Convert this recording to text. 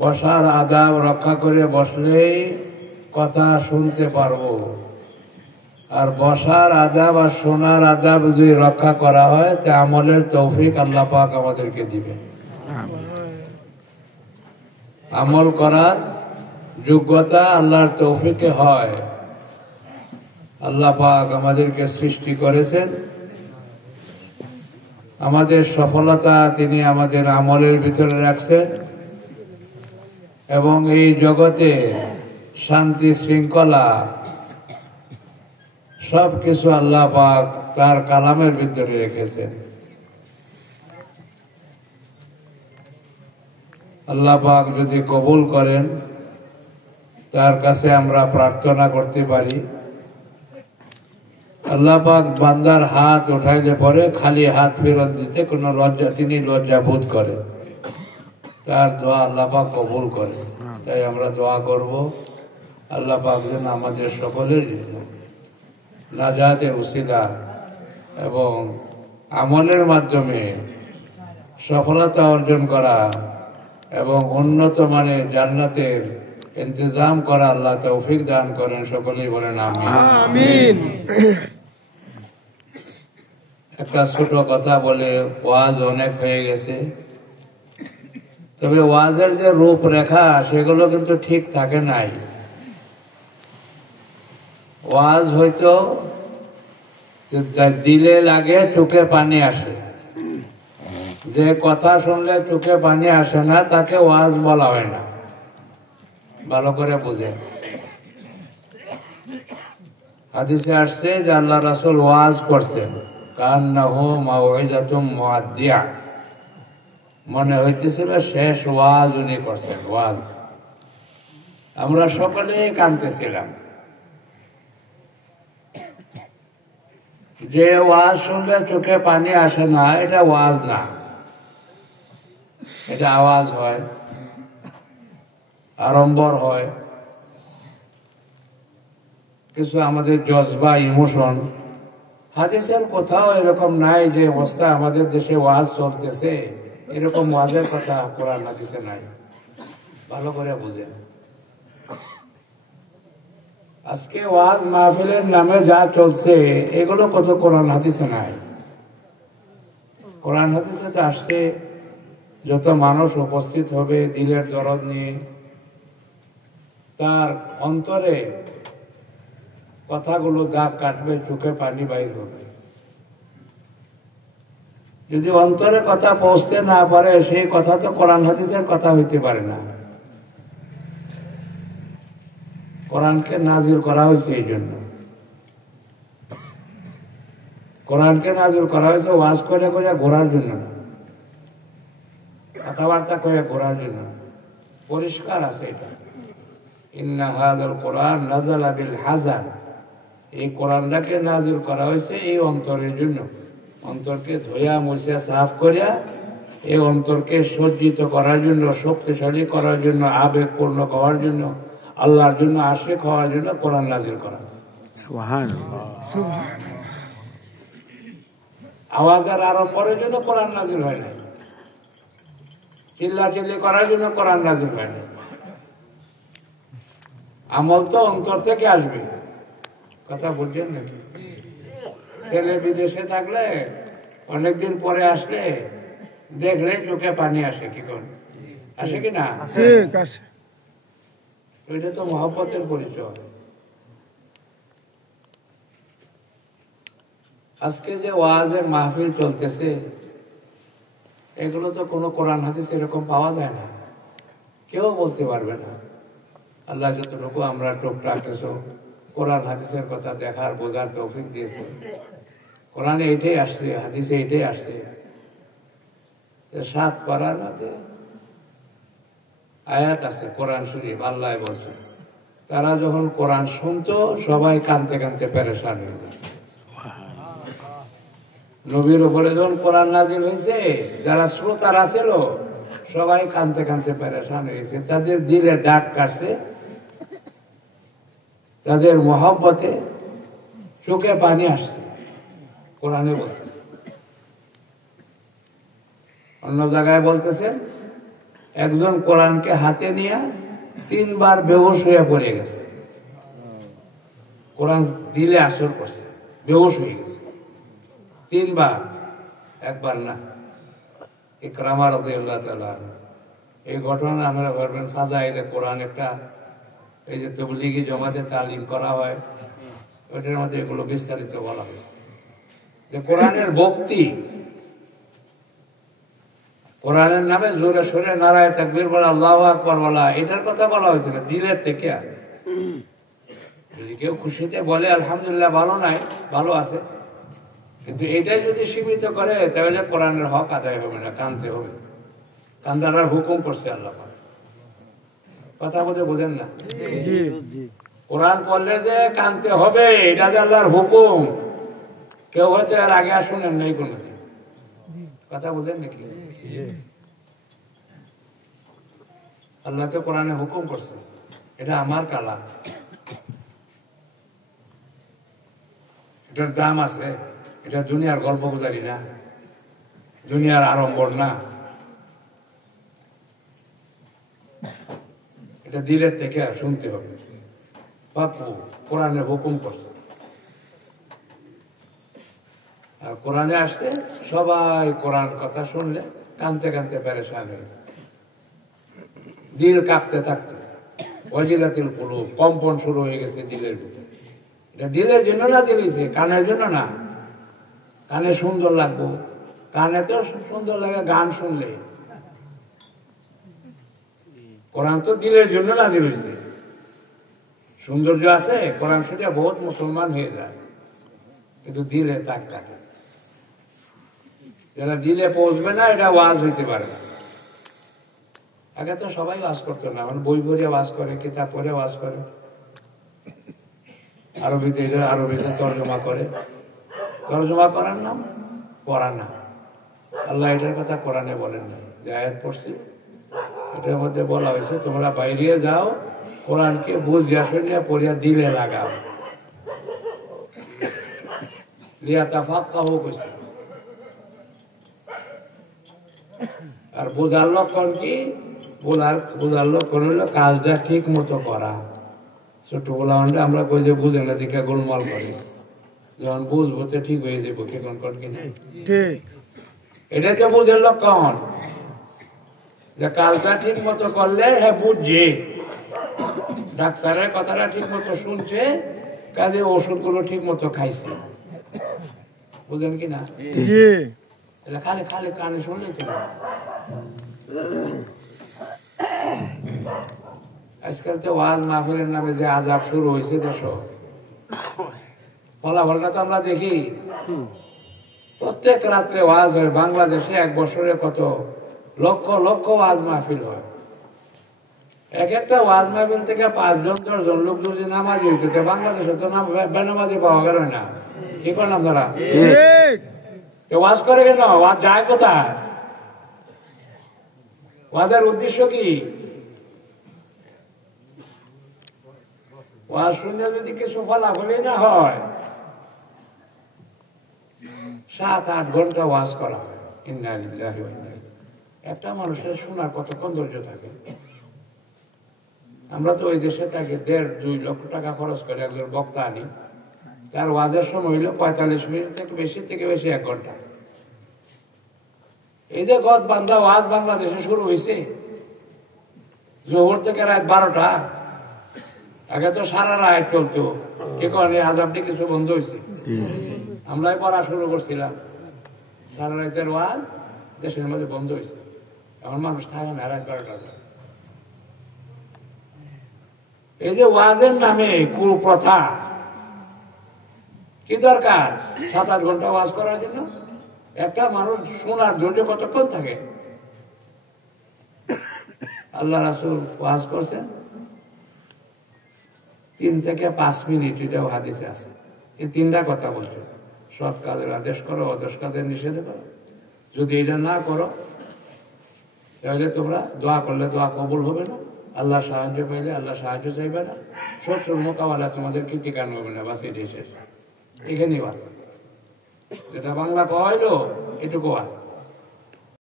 বসার আদাব রক্ষা করে বসলেই কথা শুনতে পারবো, আর বসার আদাব আর শোনার আদাব যদি রক্ষা করা হয় তা আমলের তৌফিক আল্লাহ পাক আমাদেরকে দিবেন। আমল করার যোগ্যতা আল্লাহর তৌফিকে হয়। আল্লাহ পাক আমাদেরকে সৃষ্টি করেছেন, আমাদের সফলতা তিনি আমাদের আমলের ভিতরে রাখছেন, এবং এই জগতে শান্তি শৃঙ্খলা সবকিছু আল্লাহ পাক তার কালামের ভিতরে রেখেছেন। আল্লাহ পাক যদি কবুল করেন তার কাছে আমরা প্রার্থনা করতে পারি। আল্লাহ পাক বান্দার হাত উঠাইলে পরে খালি হাত ফেরত দিতে কোনো লজ্জা তিনি লজ্জা বোধ করেন, তার দোয়া আল্লাহ পাক কবুল করে। তাই আমরা দোয়া করব আল্লাহ পাক যেন আমাদের সকলের নাজাতের উসিলা এবং আমলের মাধ্যমে সফলতা অর্জন করা এবং উন্নত মানের জান্নাতের ইন্তজাম করা আল্লাহ তৌফিক দান করেন। সকলেই বলেন আমিন। একটা ছোট কথা বলে ওয়াজ অনেক হয়ে গেছে, তবে ওয়াজের যে রূপরেখা সেগুলো কিন্তু ঠিক থাকে নাই। ওয়াজ হয়তো দিলে লাগে চোখে পানি আসে, যে কথা শুনলে চোখে পানি আসে না তাকে ওয়াজ বলা হয় না। ভালো করে বুঝেন, হাদিসে আসছে যে আল্লাহ রাসূল ওয়াজ করছেন, কান্নাহু মাউইজাতুম মুআদ্দিয়া, মনে হইতেছিল শেষ ওয়াজ উনি করছেন। ওয়াজ আমরা সকলেই কাঁদতেছিলাম। যে ওয়াজ শুনলে চোখে পানি আসে না এটা ওয়াজ না, এটা আওয়াজ হয়, আড়ম্বর হয়, কিছু আমাদের জজবা ইমোশন। হাদিসের কোথাও এরকম নাই যে অবস্থা আমাদের দেশে ওয়াজ চলতেছে এরকম ওয়াজের কথা কোরআন হাদিসে নাই। ভালো করে বুঝেন, আজকে ওয়াজ মাহফিলের নামে যা চলছে এগুলো কত কোরআন হাদিসে নাই। কোরআন হাদিসে তো আসছে যত মানুষ উপস্থিত হবে দিলের দরদ নিয়ে, তার অন্তরে কথাগুলো দাগ কাটবে, চোখে পানি বাইর হবে। যদি অন্তরে কথা পৌঁছতে না পারে সেই কথা তো কোরআন হাদিসের কথা হইতে পারে না। কোরআনকে নাজিল করা হয়েছে এই জন্য, কোরআনকে নাজিল করা হয়েছে ওয়াজ করে করে ঘোরার জন্য না, কথাবার্তা করে ঘোরার জন্য। পরিষ্কার আছে এটা, ইন্না হাযাল কোরআন নাযালা বিল হাযান, এই কোরআনটাকে নাজিল করা হয়েছে এই অন্তরের জন্য। অন্তরকে ধোয়া মুছিয়া সাফ করিয়া এই অন্তরকে সজ্জিত করার জন্য, শক্তিশালী করার জন্য, আবেগপূর্ণ হওয়ার জন্য, আল্লাহর জন্য আশিক হওয়ার জন্য কোরআন নাজিল করা। আওয়াজের আড়ম্বরের জন্য কোরআন নাজিল হয় না, চিল্লাচিল্লি করার জন্য কোরআন নাজিল হয় না। আমল তো অন্তর থেকে আসবে। কথা বলছেন নাকি? ছেলে বিদেশে থাকলে অনেকদিন পরে আসলে দেখলে চোখে পানি আসে, কি করে আসে কি না? ওইটা তো মহব্বতের পরিচয়। আজকে যে ওয়াজের মাহফিল চলতেছে এগুলো তো কোনো কোরআন হাদিস এরকম পাওয়া যায় না, কেউ বলতে পারবে না। আল্লাহ যতটুকু আমরা টুকটাক কিছু কোরআন হাদিসের কথা দেখার বোঝার তৌফিক দিয়েছে। কোরআনে এটাই আসছে, হাদিসে এটাই আসছে। 7 পারার মধ্যে আয়াত আছে কোরআন শরীফ, আল্লাহ বলছে তারা যখন কোরআন শুনতো সবাই কানতে কানতে পেরেশান হয়ে যেত। নবীর উপরে যখন কোরআন নাজিল হয়েছে যারা শ্রোতারা ছিল সবাই কানতে কানতে পেরেশান হয়েছে, তাদের দিলে দাগ কাটছে, তাদের মহব্বতে চোখে পানি আসছে। কোরআনে বলতেছে, অন্য জায়গায় বলতেছে একজন কোরআনকে হাতে নিয়ে 3 বার বেহুশ হয়ে পড়ে গেছে। কোরআন দিলে আসর করছে, বেহুশ হয়ে গেছে 3 বার, একবার না। ইকরামা রাদিয়াল্লাহু তাআলা, এই ঘটনা আমরা ভাববেন ফাজাইলে কোরআন একটা, এই যে তাবলীগী জমাতে তালিম করা হয়, ওইটার মধ্যে এগুলো বিস্তারিত বলা হয়েছে যে কোরআনের ভক্তি, কোরআনের নামে জোরে সোরে নারায়ে তাকবীর বলা, আল্লাহু আকবার বলা, এটার কথা বলা হয়েছিল দিলের থেকে। যদি কেউ খুশিতে বলে আলহামদুলিল্লাহ ভালো নাই, ভালো আছে, কিন্তু এটাই যদি সীমিত করে তাহলে কোরআনের হক আদায় হবে না, কানতে হবে। কান্দার হুকুম করছে আল্লাহ। কথা বলতে বোঝেন না? কোরআন পড়লে যে কানতে হবে, এটা যে আল্লাহর হুকুম। কেউ হয়তো এর আগে আর শুনেন নাই কোনো, কথা বোঝেন নাকি? আল্লাহ তো কোরআনে হুকুম করছে, এটা আমার কালাম, এটার দাম আছে। এটা দুনিয়ার গল্প গুজারি না, দুনিয়ার আড়ম্বর না, এটা দিলের থেকে শুনতে হবে। বাপু কোরআনে হুকুম করছে, আর কোরআনে আসছে সবাই কোরআন কথা শুনলে কানতে কানতে পেরেশান হয়ে, দিল কাঁপতে থাকতো, ওয়াজিলাতিল কুলুব, কম্পন শুরু হয়ে গেছে দিলের ভিতরে। এটা দিলের জন্য না দিয়েছে, কানের জন্য না। কানে সুন্দর লাগবো, কানে তো সুন্দর লাগে গান শুনলে। কোরআন তো দিলের জন্য না দিয়েছে। সৌন্দর্য আছে কোরআন শুনে বহুত মুসলমান হয়ে যায়, কিন্তু দিলে তাক থাকে। যারা দিলে পৌঁছবে না, এটা ওয়াজ হইতে পারে না। আগে তো সবাই ওয়াজ করতো না, মানে বই পড়ে ওয়াজ করে, কিতাব পড়ে ওয়াজ করে, আরবিতে তর্জমা করে। তর্জমা করার নাম পড়া না। আল্লাহ এটার কথা কোরআনে বলেন না। যে আয়াত পড়ছি এটার মধ্যে বলা হয়েছে তোমরা বাইরে যাও, কোরআনকে বুঝিয়া শুনিয়া পড়িয়া দিলে লাগাও, লিয়াতাফাক্কাহু কইছে। আর বোঝার লক্ষণ কি? বোঝার লক্ষণ হলো কাজটা ঠিক মতো করা। ছোট বলা আমরা কই যে বুঝে না দেখে গোলমাল করি, যখন বুঝবো তো ঠিক হয়ে যাবো। কেমন কর কিনা এটাই তো বুঝের লক্ষণ, যে কাজটা ঠিক মতো করলে হ্যাঁ বুঝছে, ডাক্তারের কথাটা ঠিক মতো শুনছে, কাজে ওষুধগুলো ঠিক মতো খাইছে। বুঝেন কিনা? খালি খালি কানে শুনলে তো। আজকাল তো ওয়াজ মাহফিলের নামে যে আজাব শুরু হয়েছে দেশ, ফলাফলটা তো আমরা দেখি। প্রত্যেক রাত্রে ওয়াজ হয় বাংলাদেশে। 1 বছরে কত লক্ষ লক্ষ ওয়াজ মাহফিল হয়। এক একটা ওয়াজ মাহফিল থেকে 5 জন 10 জন লোক যদি নামাজি হইতো, বাংলাদেশে তো বেনামাজি পাওয়া গেল না। কি করেন আপনারা? ওয়াজ করে কেন? ওয়াজ যায় কোথায়? ওয়াজের উদ্দেশ্য কি? ওয়াজ শুনে যদি কিছু ফলাফলই না হয়, 7-8 ঘন্টা ওয়াজ করা হয়। ইন্না লিল্লাহি ওয়া ইন্না ইলাইহি। একটা মানুষের শোনার কতক্ষণ ধৈর্য থাকে? আমরা তো ওই দেশে থাকি, 1.5-2 লক্ষ টাকা খরচ করে একজন বক্তা আনি, তার ওয়াজের সময় হইল 45 মিনিট থেকে বেশি 1 ঘন্টা। এই যে গদ বান্ধা ওয়াজ বাংলাদেশে শুরু হয়েছে জোহর থেকে রাত 12টা। আগে তো সারা রাত চলতো। কি কারণে আজাবটি কিছু বন্ধ হয়েছে? আমরাই পড়া শুরু করছিলাম, সারা রাতের ওয়াজ দেশের মধ্যে বন্ধ হয়েছে। এখন মানুষ থাকে না রাত 12টা। এই যে ওয়াজের নামে কুপ্রথা, কি দরকার 7-8 ঘন্টা ওয়াজ করার জন্য? একটা মানুষ শোনার ধৈর্য কতক্ষণ থাকে? আল্লাহ রাসূল ওয়াজ করছেন 3 থেকে 5 মিনিট, এটাও হাদিসে আছে। এই 3টা কথা বলছে, সৎ কাজের আদেশ করো, অদর্শ কাজের নিষেধ করো। যদি এটা না করো তাহলে তোমরা দোয়া করলে দোয়া কবুল হবে না, আল্লাহ সাহায্য পাইলে আল্লাহ সাহায্য চাইবে না, শত্রুর মোকাবেলা তোমাদের কৃতিকান হবে না। বাস এটাই শেষ, এখানেই বাস। যেটা বাংলা কইলো এটুকু আছে।